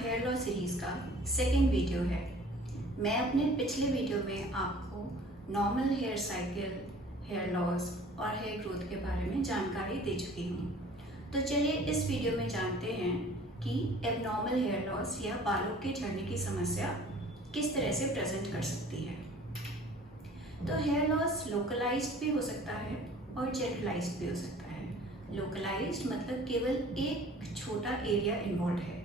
Hair loss series का second video है। मैं अपने पिछले वीडियो में आपको normal hair cycle, hair loss और हेयर ग्रोथ के बारे में जानकारी दे चुकी हूँ। तो चलिए इस वीडियो में जानते हैं कि एबनॉर्मल हेयर लॉस या बालों के झड़ने की समस्या किस तरह से प्रेजेंट कर सकती है। तो हेयर लॉस लोकलाइज्ड भी हो सकता है और जनरलाइज्ड भी हो सकता है। लोकलाइज्ड मतलब केवल एक छोटा एरिया इन्वॉल्व है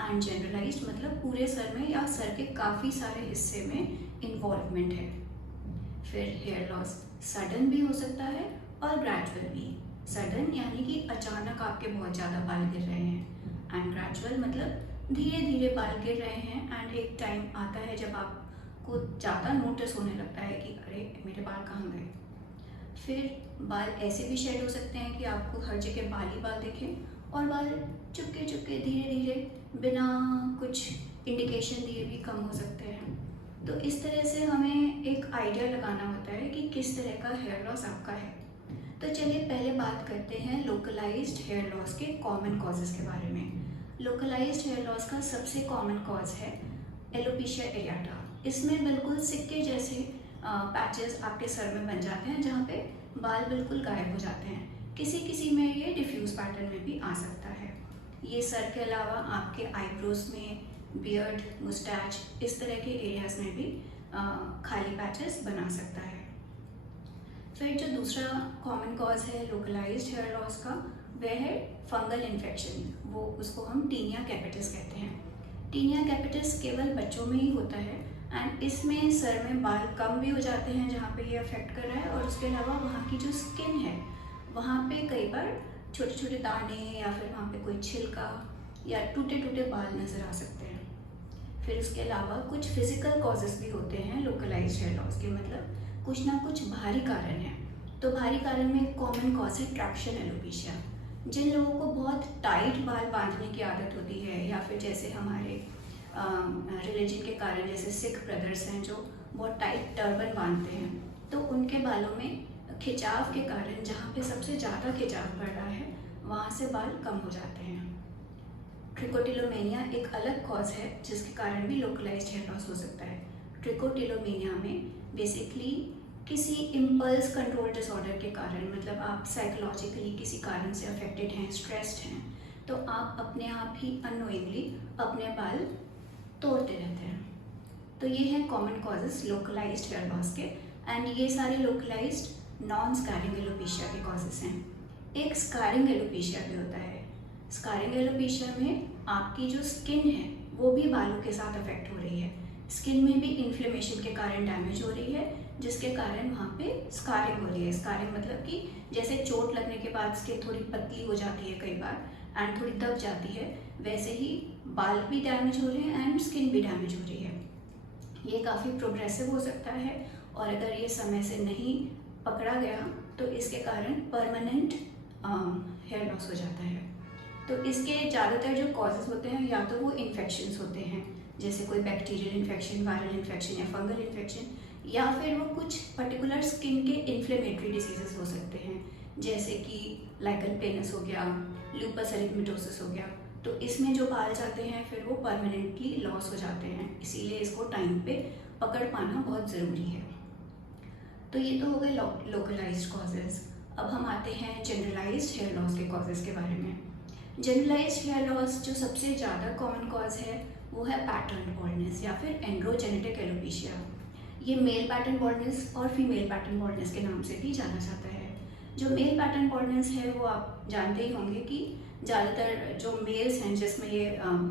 एंड जनरलाइज्ड मतलब पूरे सर में या सर के काफ़ी सारे हिस्से में इन्वॉल्वमेंट है। फिर हेयर लॉस सडन भी हो सकता है और ग्रेजुअल भी। सडन यानी कि अचानक आपके बहुत ज़्यादा बाल गिर रहे हैं एंड ग्रेजुअल मतलब धीरे धीरे बाल गिर रहे हैं एंड एक टाइम आता है जब आपको ज़्यादा नोटिस होने लगता है कि अरे मेरे बाल कहाँ गए। फिर बाल ऐसे भी शेड हो सकते हैं कि आपको हर जगह बाल ही बाल दिखें और बाल चुपके चुपके धीरे धीरे बिना कुछ इंडिकेशन दिए भी कम हो सकते हैं। तो इस तरह से हमें एक आइडिया लगाना होता है कि किस तरह का हेयर लॉस आपका है। तो चलिए पहले बात करते हैं लोकलाइज्ड हेयर लॉस के कॉमन कॉजेज़ के बारे में। लोकलाइज्ड हेयर लॉस का सबसे कॉमन कॉज है एलोपेशिया एरियाटा। इसमें बिल्कुल सिक्के जैसे पैचेस आपके सर में बन जाते हैं जहाँ पे बाल बिल्कुल गायब हो जाते हैं। किसी किसी में ये डिफ्यूज पैटर्न में भी आ सकता है। ये सर के अलावा आपके आईब्रोज में, बियर्ड, मुस्टैच इस तरह के एरियाज में भी खाली पैचेस बना सकता है। फिर जो दूसरा कॉमन कॉज है लोकलाइज्ड हेयर लॉस का वह है फंगल इन्फेक्शन। वो उसको हम टीनिया कैपिटिस कहते हैं। टीनिया कैपिटिस केवल बच्चों में ही होता है एंड इसमें सर में बाल कम भी हो जाते हैं जहाँ पे ये अफेक्ट कर रहा है और उसके अलावा वहाँ की जो स्किन है वहाँ पे कई बार छोटे छोटे दाने या फिर वहाँ पे कोई छिलका या टूटे टूटे बाल नज़र आ सकते हैं। फिर उसके अलावा कुछ फिजिकल कॉजेज़ भी होते हैं लोकलाइज्ड हेयर लॉस के, मतलब कुछ ना कुछ बाहरी कारण है। तो बाहरी कारण में कॉमन कॉज है ट्रैक्शन एलोपेशिया। जिन लोगों को बहुत टाइट बाल बांधने की आदत होती है या फिर जैसे हमारे रिलीजन के कारण जैसे सिख ब्रदर्स हैं जो बहुत टाइट टर्बन बांधते हैं, तो उनके बालों में खिंचाव के कारण जहाँ पे सबसे ज़्यादा खिंचाव पड़ रहा है वहाँ से बाल कम हो जाते हैं। ट्रिकोटिलोमेनिया एक अलग कॉज है जिसके कारण भी लोकलाइज्ड हेयर लॉस हो सकता है। ट्रिकोटिलोमेनिया में बेसिकली किसी इम्पल्स कंट्रोल डिसऑर्डर के कारण, मतलब आप साइकोलॉजिकली किसी कारण से अफेक्टेड हैं, स्ट्रेस्ड हैं, तो आप अपने आप ही अननोइंगली अपने बाल तोड़ते रहते हैं। तो ये हैं common causes localized hair loss के एंड ये सारे लोकलाइज्ड नॉन स्कारिंग एलोपेशिया के कॉजेज़ हैं। एक स्कारिंग एलोपेशिया भी होता है। स्कारिंग एलोपेशिया में आपकी जो स्किन है वो भी बालों के साथ अफेक्ट हो रही है। स्किन में भी इन्फ्लेमेशन के कारण डैमेज हो रही है जिसके कारण वहाँ पे स्कारिंग हो रही है। स्कारिंग मतलब कि जैसे चोट लगने के बाद स्किन थोड़ी पतली हो जाती है कई बार एंड थोड़ी दब जाती है, वैसे ही बाल भी डैमेज हो रहे हैं एंड स्किन भी डैमेज हो रही है। ये काफ़ी प्रोग्रेसिव हो सकता है और अगर ये समय से नहीं पकड़ा गया तो इसके कारण परमानेंट हेयर लॉस हो जाता है। तो इसके ज़्यादातर जो कॉजेज़ होते हैं या तो वो इन्फेक्शंस होते हैं जैसे कोई बैक्टीरियल इन्फेक्शन, वायरल इन्फेक्शन या फंगल इन्फेक्शन, या फिर वो कुछ पर्टिकुलर स्किन के इन्फ्लेमेटरी डिसीजेस हो सकते हैं जैसे कि लाइकन प्लेनस हो गया, लूपस एरिथमेटोसिस हो गया। तो इसमें जो बाल जाते हैं फिर वो परमानेंटली लॉस हो जाते हैं, इसीलिए इसको टाइम पे पकड़ पाना बहुत ज़रूरी है। तो ये तो हो गए लोकलाइज्ड कॉजेज़। अब हम आते हैं जनरलाइज्ड हेयर लॉस के कॉजेज़ के बारे में। जनरलाइज्ड हेयर लॉस जो सबसे ज़्यादा कॉमन कॉज है वो है पैटर्न बॉल्डनेस या फिर एंड्रोजेनेटिक एलोपेशिया। ये मेल पैटर्न बॉल्डनेस और फीमेल पैटर्न बॉल्डनेस के नाम से भी जाना जाता है। जो मेल पैटर्न बॉल्डनेस है वो आप जानते ही होंगे कि ज़्यादातर जो मेल्स हैं जिसमें ये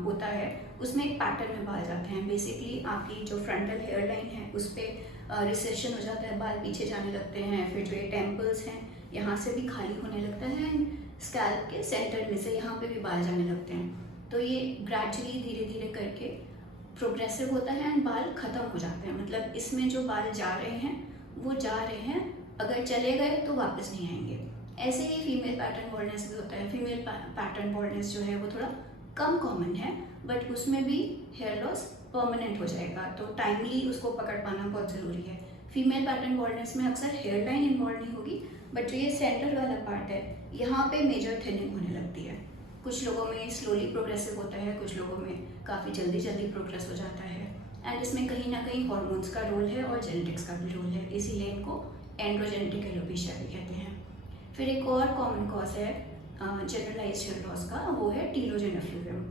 होता है उसमें एक पैटर्न में बाल जाते हैं। बेसिकली आपकी जो फ्रंटल हेयर लाइन है उस पर रिसेशन हो जाता है, बाल पीछे जाने लगते हैं। फिर जो ये टेम्पल्स हैं यहाँ से भी खाली होने लगता है, स्कैल्प के सेंटर में से यहाँ पे भी बाल जाने लगते हैं। तो ये ग्रेजुअली धीरे धीरे करके प्रोग्रेसिव होता है एंड बाल ख़त्म हो जाते हैं। मतलब इसमें जो बाल जा रहे हैं वो जा रहे हैं, अगर चले गए तो वापस नहीं आएंगे। ऐसे ही फीमेल पैटर्न बॉल्डनेस भी होता है। फीमेल पैटर्न बॉल्डनेस जो है वो थोड़ा कम कॉमन है बट उसमें भी हेयर लॉस परमानेंट हो जाएगा, तो टाइमली उसको पकड़ पाना बहुत ज़रूरी है। फीमेल पैटर्न बॉल्डनेस में अक्सर हेयर लाइन इन्वॉल्व नहीं होगी बट जो ये सेंटर वाला पार्ट है यहाँ पे मेजर थिनिंग होने लगती है। कुछ लोगों में स्लोली प्रोग्रेसिव होता है, कुछ लोगों में काफ़ी जल्दी जल्दी प्रोग्रेस हो जाता है। एंड इसमें कहीं ना कहीं हॉर्मोन्स का रोल है और जेनेटिक्स का भी रोल है, इसीलिए इनको एंड्रोजेनेटिक एलोपेशिया भी कहते हैं। फिर एक और कॉमन कॉज है जनरलाइज्ड हेयर लॉस का, वो है टीलोजेन एफ्लूवियम।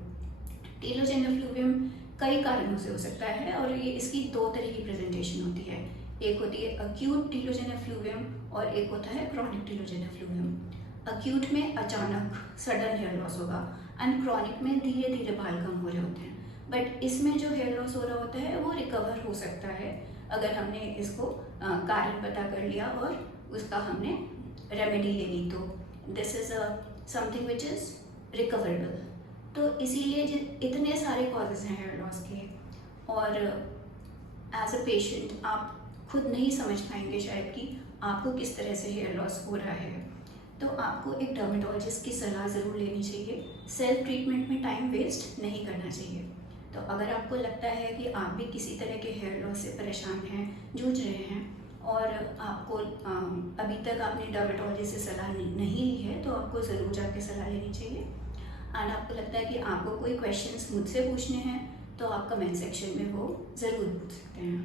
टीलोजेन एफ्लूवियम कई कारणों से हो सकता है और ये इसकी दो तरह की प्रेजेंटेशन होती है। एक होती है अक्यूट टीलोजेन एफ्लूवियम और एक होता है क्रॉनिक टीलोजेन एफ्लूवियम। अक्यूट में अचानक सडन हेयर लॉस होगा एंड क्रॉनिक में धीरे धीरे बाल कम हो रहे होते हैं। बट इसमें जो हेयर लॉस हो रहा होता है वो रिकवर हो सकता है अगर हमने इसको कारण पता कर लिया और उसका हमने रेमेडी ले ली, तो this is something which is recoverable. तो इसीलिए इतने सारे कॉजेज हैं हेयर लॉस के, और एज अ पेशेंट आप खुद नहीं समझ पाएंगे शायद कि आपको किस तरह से हेयर लॉस हो रहा है। तो आपको एक डर्मेटोलॉजिस्ट की सलाह ज़रूर लेनी चाहिए। सेल्फ ट्रीटमेंट में टाइम वेस्ट नहीं करना चाहिए। तो अगर आपको लगता है कि आप भी किसी तरह के हेयर लॉस से परेशान हैं, जूझ रहे हैं, और आपको अभी तक आपने डर्मेटोलॉजिस्ट से सलाह नहीं ली है, तो आपको ज़रूर जाके सलाह लेनी चाहिए। एंड आपको लगता है कि आपको कोई क्वेश्चंस मुझसे पूछने हैं, तो आप कमेंट सेक्शन में वो ज़रूर पूछ सकते हैं।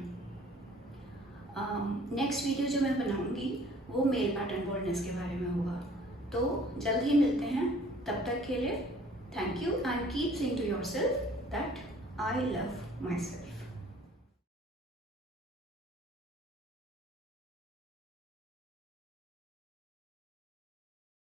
नेक्स्ट वीडियो जो मैं बनाऊंगी वो मेल पैटर्न बॉल्डनेस के बारे में होगा। तो जल्द ही मिलते हैं, तब तक के लिए thank you and keep saying to yourself that I love my self.